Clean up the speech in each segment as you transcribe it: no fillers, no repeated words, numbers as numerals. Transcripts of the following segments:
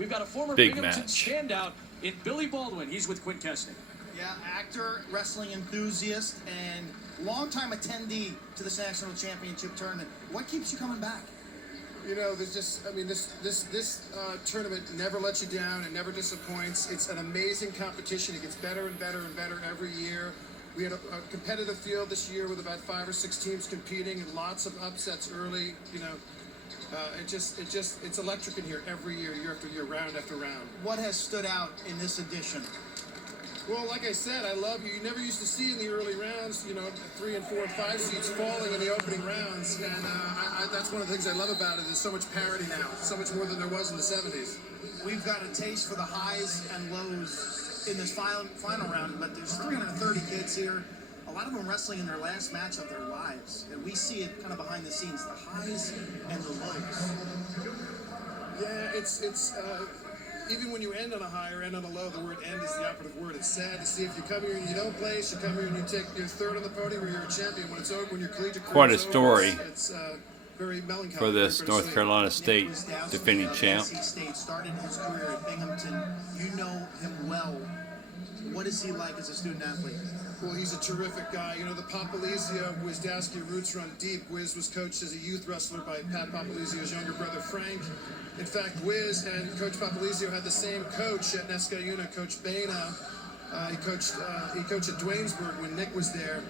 We've got a former Big Binghamton match. standout in Billy Baldwin. He's with Quint Kesney. Yeah, actor, wrestling enthusiast, and longtime attendee to this national championship tournament. What keeps you coming back? You know, there's just, I mean, this tournament never lets you down. It never disappoints. It's an amazing competition. It gets better and better and better every year. We had a competitive field this year with about 5 or 6 teams competing and lots of upsets early. You know, it's electric in here every year, year after year, round after round. What has stood out in this edition? Well, like I said, I love you. You never used to see in the early rounds, you know, 3 and 4 and 5 seeds falling in the opening rounds, and that's one of the things I love about it. There's so much parity now, so much more than there was in the 70s. We've got a taste for the highs and lows in this final round, but there's 330 kids here. A lot of them wrestling in their last match of their lives, and we see it kind of behind the scenes, the highs and the lows. Yeah, it's even when you end on a high or end on a low, the word end is the operative word. It's sad to see if you come here and you don't place, you come here and you take your third on the podium, or you're a champion. When it's over, when your collegiate career Quite a is over, story it's very melancholy for this very North bittersweet. Carolina State Nick defending Wisdowski, champ. NC State started his career at Binghamton. You know him well. What is he like as a student athlete? Well, he's a terrific guy. You know, the Papalizio Wisdowski roots run deep. Wiz was coached as a youth wrestler by Pat Papalizio's younger brother, Frank. In fact, Wiz and Coach Papalizio had the same coach at Nescayuna, Coach Baina. He coached at Dwaynesburg when Nick was there.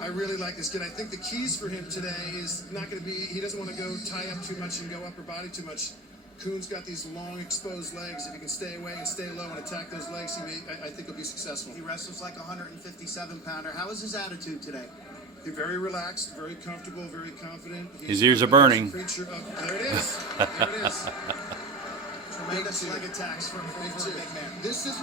I really like this kid. I think the keys for him today is not going to be, he doesn't want to go tie up too much and go upper body too much. Kuhn's got these long exposed legs. If he can stay away and stay low and attack those legs, I think he'll be successful. He wrestles like a 157-pounder. How is his attitude today? He's very relaxed, very comfortable, very confident. His ears are burning. There it is. There it is. Tremendous leg attacks from a big man. This is.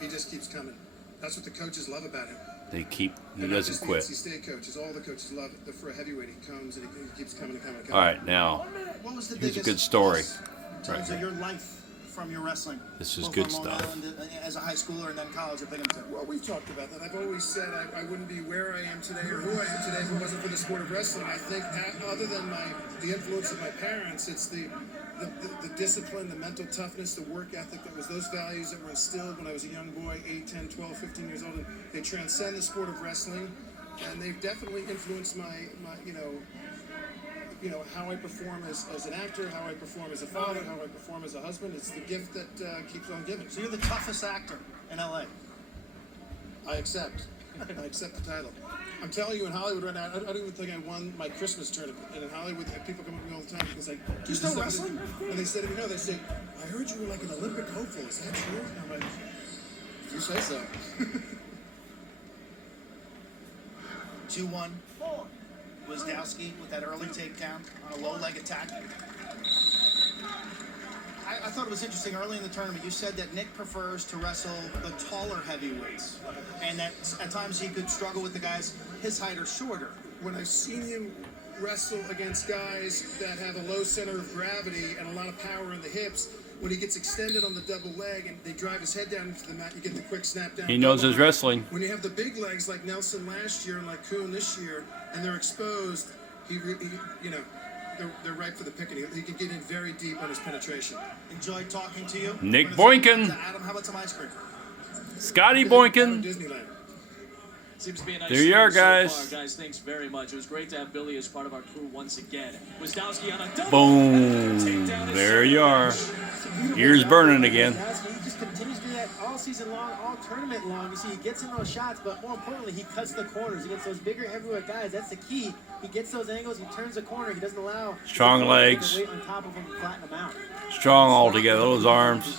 He just keeps coming. That's what the coaches love about him. He And not doesn't just quit. The NC State coaches, all the coaches love it. For a heavyweight, he comes and he keeps coming and coming and All coming. right, now What was the here's a biggest good story. plus in terms of your life from your wrestling? This is both good on Long stuff. Island as a high schooler and then college at Binghamton. Well, we've talked about that. I've always said I wouldn't be where I am today or who I am today if it wasn't for the sport of wrestling. I think other than the influence of my parents, it's the discipline, the mental toughness, the work ethic. That was those values that were instilled when I was a young boy, 8, 10, 12, 15 years old. And they transcend the sport of wrestling, and they've definitely influenced my how I perform as an actor, how I perform as a father, how I perform as a husband. It's the gift that keeps on giving. So you're the toughest actor in LA. I accept. I accept the title. I'm telling you, in Hollywood right now, I don't even think I won my Christmas tournament. And in Hollywood, people come up to me all the time because like, You still wrestling? And they said to me, no, they say, I heard you were like an Olympic hopeful. Is that true? And I'm like, you say so. 2-1. Wisdowski with that early takedown on a low leg attack. I thought it was interesting early in the tournament. You said that Nick prefers to wrestle the taller heavyweights, and that at times he could struggle with the guys his height or shorter. When I've seen him wrestle against guys that have a low center of gravity and a lot of power in the hips, when he gets extended on the double leg and they drive his head down into the mat, you get the quick snap down. He knows his wrestling. When you have the big legs like Nelson last year and like Kuhn this year, and they're exposed, they're ripe for the picking. He can get in very deep on his penetration. Enjoyed talking to you. Nick Boykin. Adam, how about some ice cream? Scotty Out Boykin. of Disneyland. Seems to be a nice There you are, so guys. far. Guys, thanks very much. It was great to have Billy as part of our crew once again. Wisdowski on a double. Boom. Takedown is There you are. Ears burning again. He just continues to do that all season long, all tournament long. You see, he gets in those shots, but more importantly, he cuts the corners. He gets those bigger heavyweight guys. That's the key. He gets those angles. He turns the corner. He doesn't allow Strong the legs. weight on top of him to flatten him out. Strong altogether. Those arms.